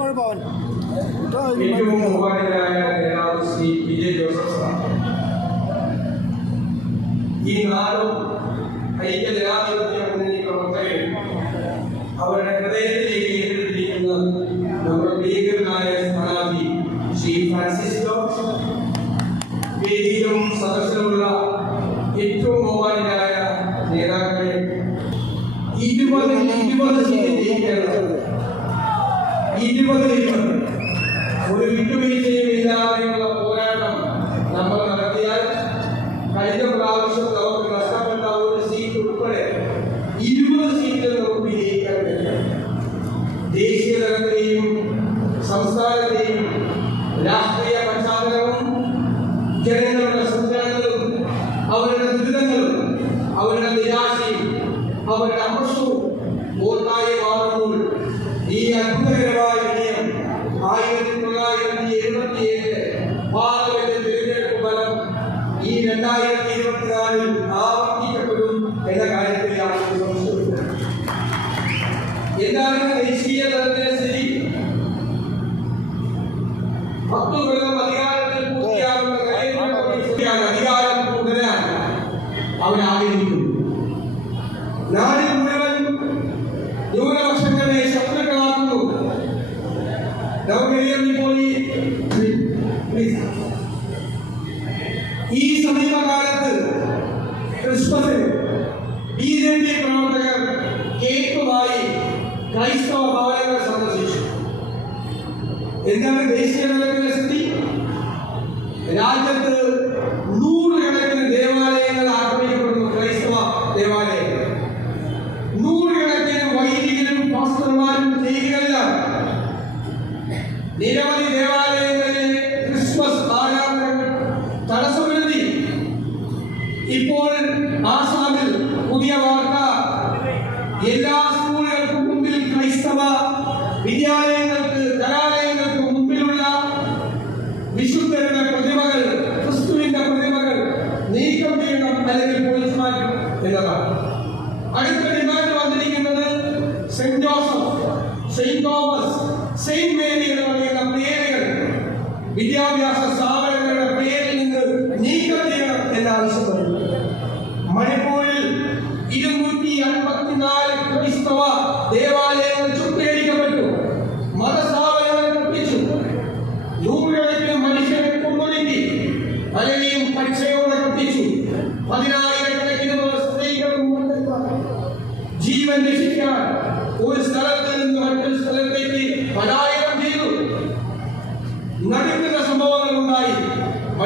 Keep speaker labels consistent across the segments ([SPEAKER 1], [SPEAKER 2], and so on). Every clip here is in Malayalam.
[SPEAKER 1] കുഴപ്പമാവൻ
[SPEAKER 2] ഏറ്റവും ബഹുമാനരായ ശ്രീ വിജയ് ജോസഫ് സാർ ഈ നാടും ഐക്യ ജനാധിപത്യ മുന്നണി പ്രവർത്തകരും അവരുടെ ഹൃദയത്തിൽ ഒരു നമ്മൾ നടത്തിയാൽ നമുക്ക് ദേശീയ സംസ്ഥാനത്തെയും രാഷ്ട്രീയ പശ്ചാത്തലവും ജനങ്ങൾ morning of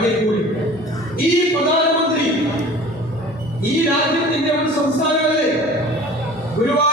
[SPEAKER 2] പകൽ ഈ പ്രധാനമന്ത്രി ഈ രാജ്യത്തിന്റെ ഒരു സംസ്ഥാനങ്ങളിലെ ഗുരുവായൂർ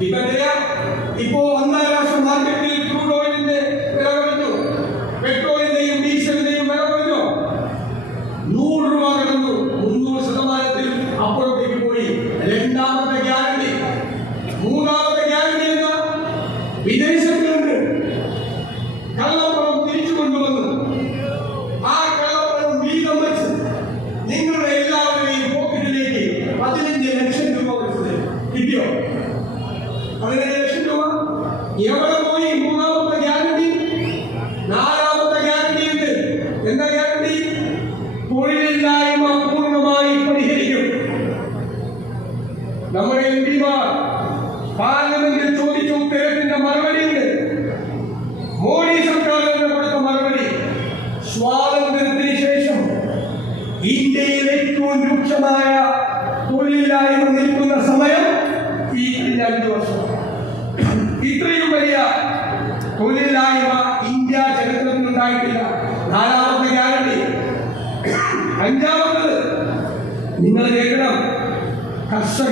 [SPEAKER 2] ഇപ്പൊ? ഇപ്പോ മാർക്കറ്റിൽ ക്രൂഡ്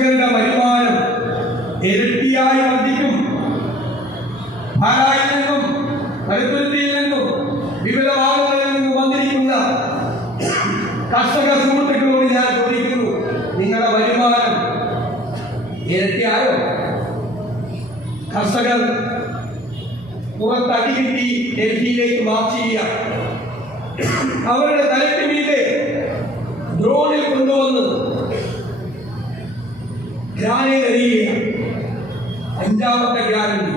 [SPEAKER 2] കർഷകരുടെ വരുമാനം ഇരട്ടിയായി വർദ്ധിക്കും. പാലായിൽ നിന്നും കരുത്തുരുത്തിയിൽ നിന്നും വിവിധ ഭാഗങ്ങളിൽ നിന്നും വന്നിരിക്കുന്ന കർഷക സുഹൃത്തുക്കളോട് ഞാൻ ചോദിക്കുന്നു നിങ്ങളുടെ വരുമാനം ഇരട്ടിയായോ? കർഷകർ പുറത്തടി കിട്ടി ഡൽഹിയിലേക്ക് മാർച്ച് ചെയ്യുക. അവരുടെ തലയ്ക്ക് മീതെ ഡ്രോണിൽ കൊണ്ടുവന്ന് கிரானேரி அஞ்சாவட்ட கிரானேரி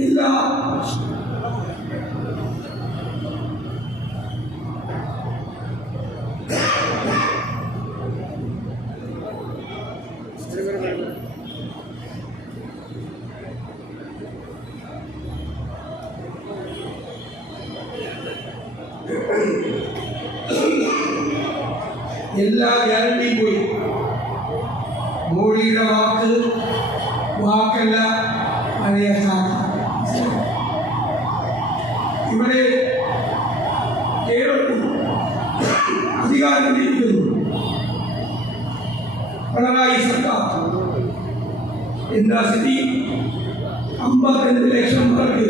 [SPEAKER 2] எல்லா മോഡിയുടെ വാക്ക് വാക്കല്ല പഴയ ഇവിടെ കേരളത്തിൽ അധികാരത്തിലിരിക്കുന്നു പിണറായി സർക്കാർ എന്താ സ്ഥിതി? അമ്പത്തഞ്ച് ലക്ഷം പേർക്ക്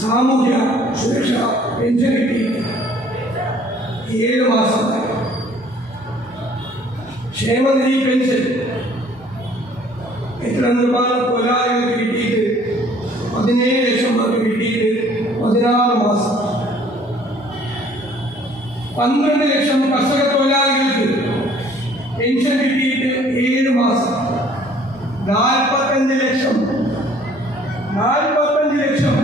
[SPEAKER 2] സാമൂഹ്യ സുരക്ഷ പെൻഷൻ കിട്ടി. ഏഴ് മാസമായി ക്ഷേമനിധി പെൻഷൻ. എത്ര നിർമ്മാണ തൊഴിലാളികൾക്ക് കിട്ടിയിട്ട് പതിനേഴ് ലക്ഷം പേർക്ക് കിട്ടിയിട്ട് പതിനാറ് മാസം. പന്ത്രണ്ട് ലക്ഷം കർഷക തൊഴിലാളികൾക്ക് പെൻഷൻ കിട്ടിയിട്ട് ഏഴ് മാസം. നാൽപ്പത്തഞ്ച് ലക്ഷം. നാൽപ്പത്തഞ്ച് ലക്ഷം.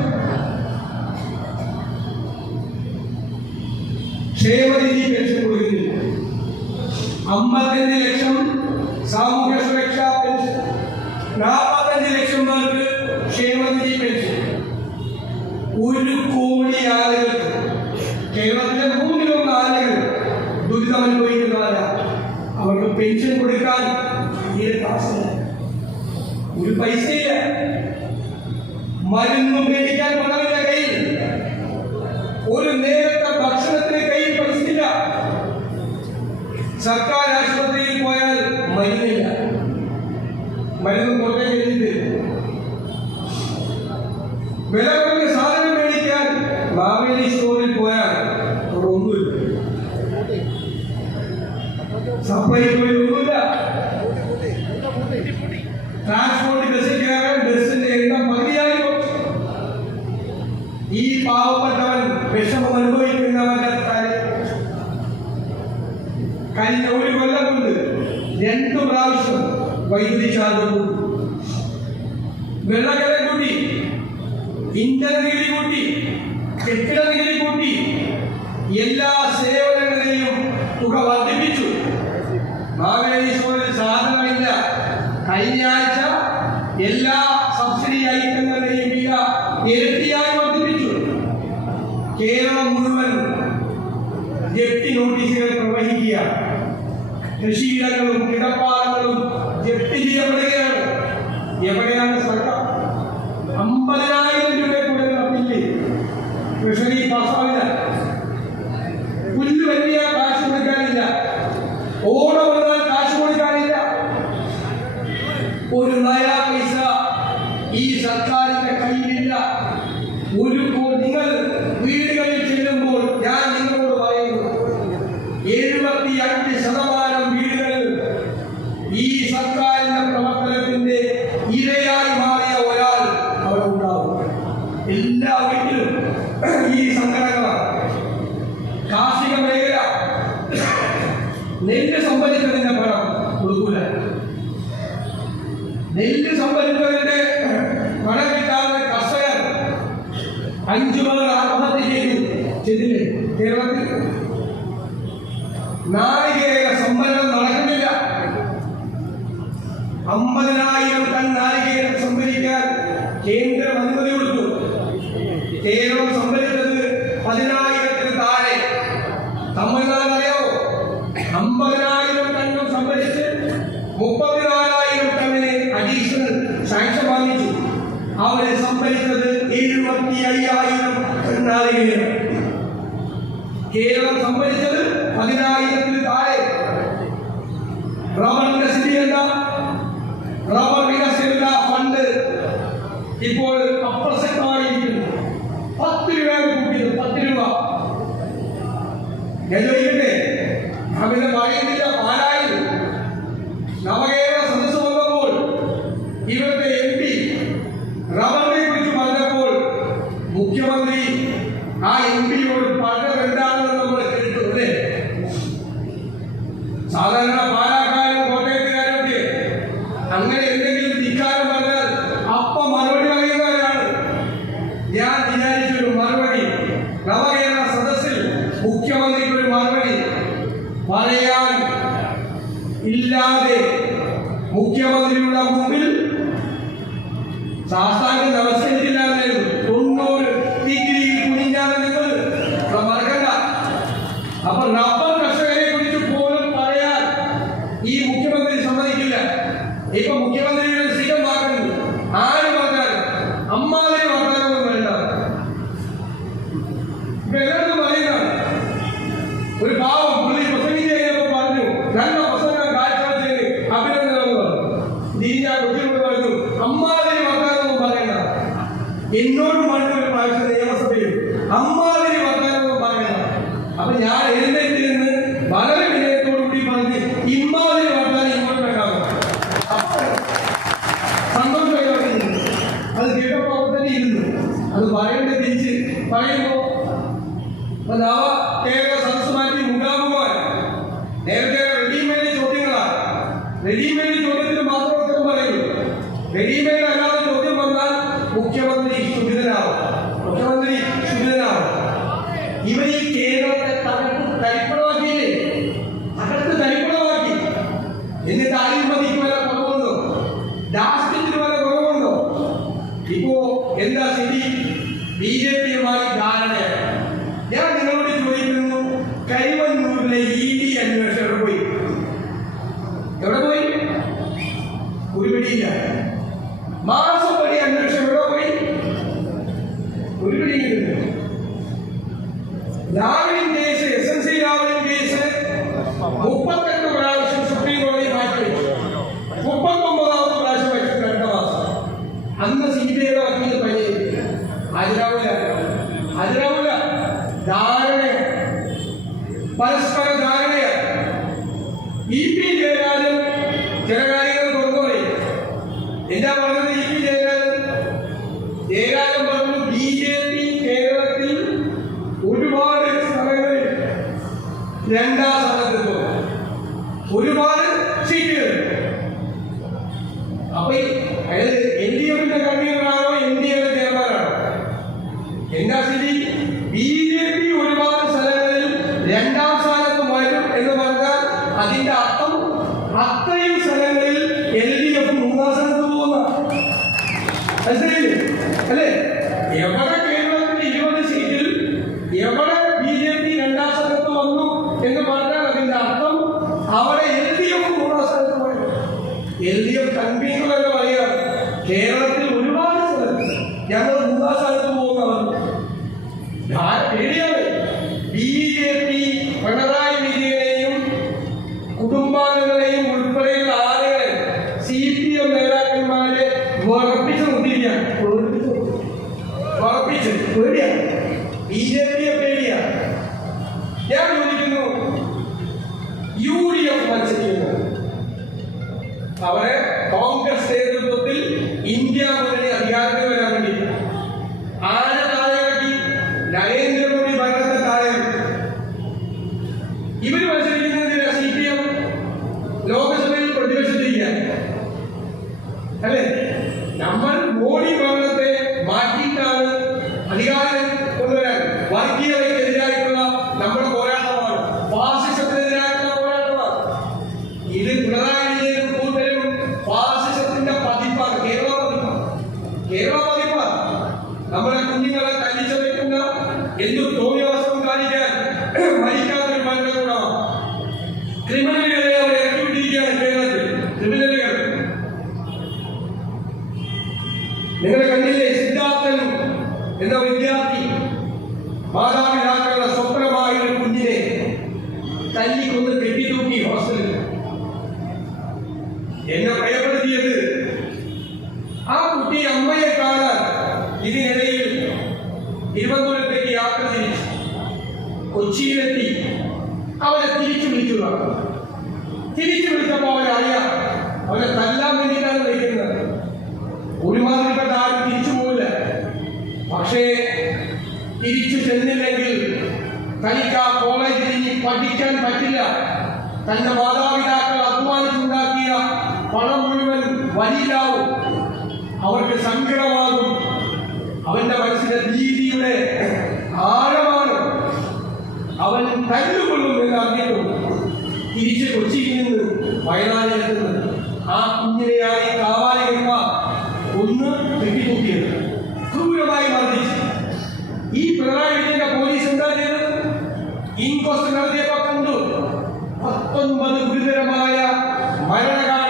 [SPEAKER 2] ക്ഷേമനിധി പെൻഷൻ കൊടുക്കുന്നില്ല അമ്പത്തഞ്ച് മരുന്ന് കുറേ കഴിഞ്ഞിട്ട് വില കുറഞ്ഞ സാധനം മേടിക്കാൻ മാവേലി സ്റ്റോറിൽ പോയാൽ അവിടെ ഒന്നുമില്ല. സപ്ലൈകോയിൽ ഒന്നുമില്ല. വൈദ്യുതി ചാർജ് കൂട്ടി വെള്ളകല കൂട്ടി ഇന്ധന നികുതി കൂട്ടി കെട്ടിട നികുതി കൂട്ടി എല്ലാ സേവനങ്ങളിലും തുക വർദ്ധിപ്പിച്ചു. സാധനമില്ല. കഴിഞ്ഞ ആഴ്ച എല്ലാ സബ്സിഡി ഐറ്റങ്ങളുടെയും വില ഇരട്ടിയായി വർദ്ധിപ്പിച്ചു. കേരളം മുഴുവൻ ജപ്തി നോട്ടീസുകൾ പ്രവഹിക്കുക കൃഷിയിടങ്ങളും കിടപ്പാടങ്ങളും చెప్పింది ఎప్పటికీ ఎప్పటికైనా సరిగా అంబలిగా സംഭരിച്ചത് എഴുപത്തി അയ്യായിരം കർണാടകയിൽ കേരളം സംഭരിച്ചത് പതിനായിരത്തിന് താഴെ. റബർ ഇൻഡസ്ട്രി എന്ന റബർ വികസന ഫണ്ട് ഇപ്പോൾ അപ്രസക്തമായിരിക്കുന്നു. പത്ത് രൂപ കൂട്ടിയത് പത്ത് രൂപ. ഞാൻ ചോദിക്കട്ടെ ज्ञान 回六 തിരിച്ചു വിളിച്ചപ്പോ അവരറിയാം. അവരെ തല്ലാൻ വേണ്ടിയിട്ടാണ് വിളിക്കുന്നത്. ഒരുമാതിരിപ്പെട്ട ആരും തിരിച്ചു പോവില്ല. പക്ഷേ തിരിച്ചു ചെന്നില്ലെങ്കിൽ തനിക്ക് ആ കോളേജിൽ ഇനി പഠിക്കാൻ പറ്റില്ല. തന്റെ മാതാപിതാക്കൾ അധ്വാനിച്ചുണ്ടാക്കിയ പണം മുഴുവൻ വലിയാവും അവർക്ക് സങ്കടമാകും. അവന്റെ മനസ്സിലെ ഭീതിയുടെ ആഴമാണ്. അവൻ തല്ലുകൊള്ളും എന്ന് അറിഞ്ഞിട്ടും തിരിച്ച് കൊച്ചി വയനാടിനടുത്തുനിന്ന് ആ കുഞ്ഞിനെയായി കാവാലയമ്മ ഒന്ന് തെറ്റിക്കൂട്ടിയത് ക്രൂരമായി മർദ്ദിച്ചു. ഈ പിണറായി വിജയന്റെ പോലീസ് എന്താ ചെയ്തത് ഇൻക്വസ്റ്റ് നടത്തിയപ്പോ കണ്ടു പത്തൊൻപത് ഗുരുതരമായ മരണകാല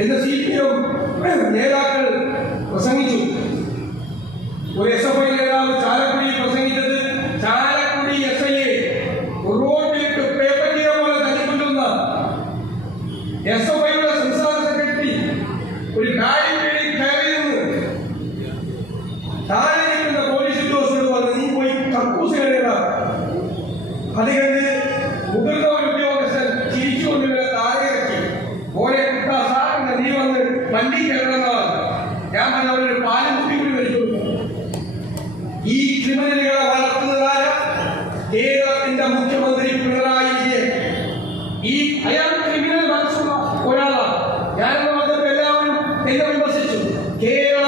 [SPEAKER 2] എന്ന് സി പി എം നേതാക്കൾ പ്രസംഗിച്ചു. ഒരു എസ് എഫ് ഐ നേതാവ് ചാല కింద విమర్శించు కేవలం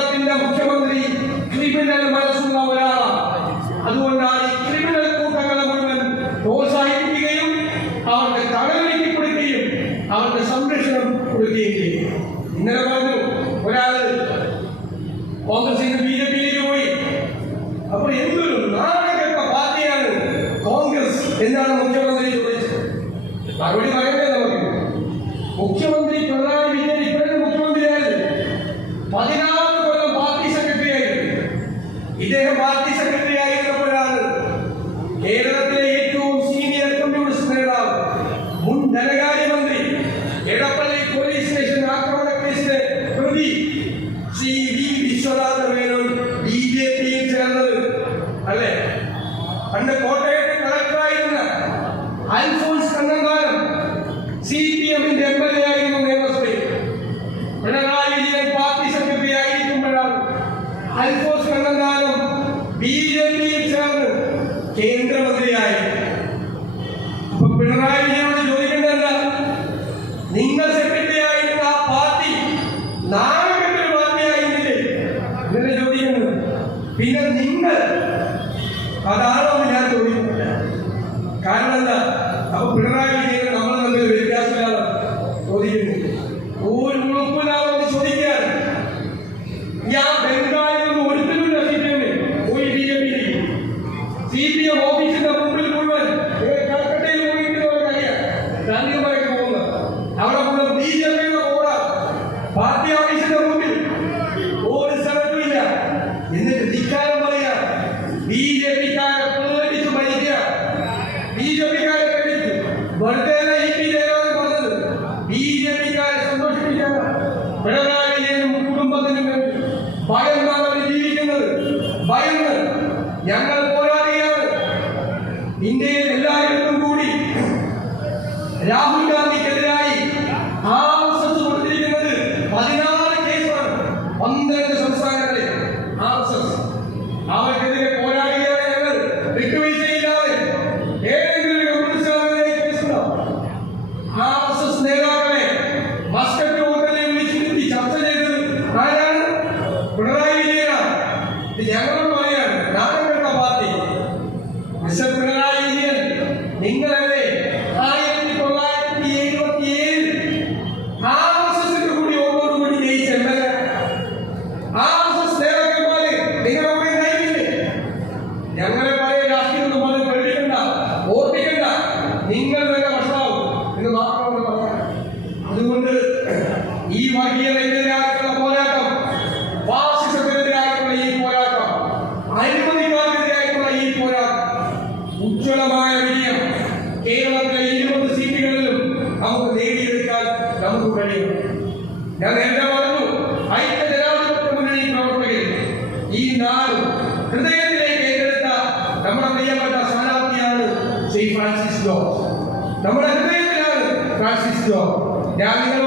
[SPEAKER 2] 两个。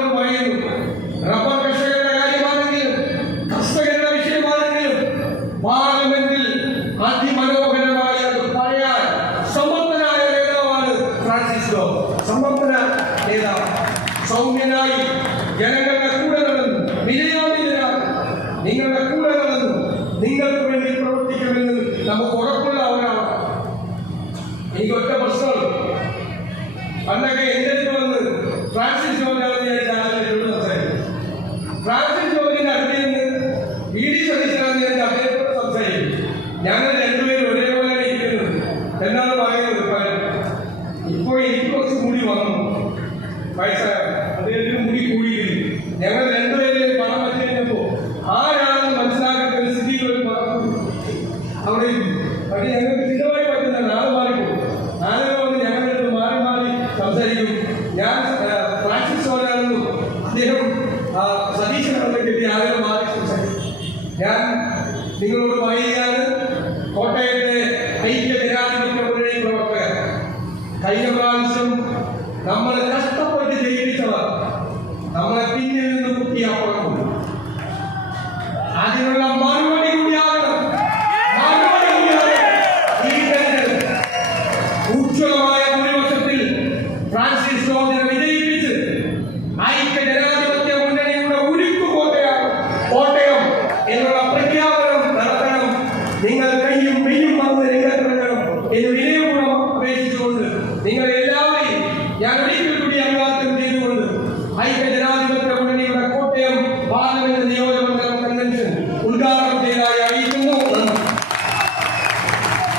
[SPEAKER 2] ഐക്യ ജനാധിപത്യ മുന്നണി പ്രവർത്തകർ കഴിഞ്ഞ പ്രാവശ്യം നമ്മൾ